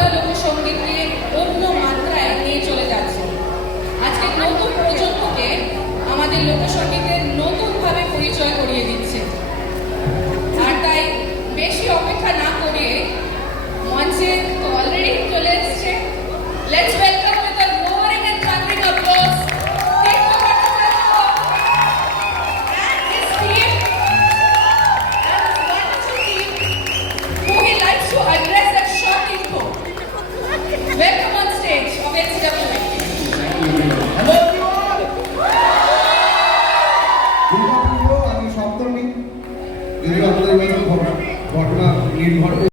বাংলা লোকসঙ্গীতকে অন্য মাত্রায় নিয়ে চলে যাচ্ছে। আজকে নতুন প্রজন্মকে আমাদের লোকসঙ্গীতের নতুনভাবে পরিচয় করিয়ে দিচ্ছে। আর তাই বেশি অপেক্ষা না করে মঞ্চে তো অলরেডি চলে এসেছে, let's welcome with a roaring and thundering applause Tirtha Bhattacharya and his team and his wonderful team who he likes to address as short intro. Welcome on stage of NCAA. Hello everyone. আমি সপ্তমী যদি আপনাদের ঘটনা নির্ভর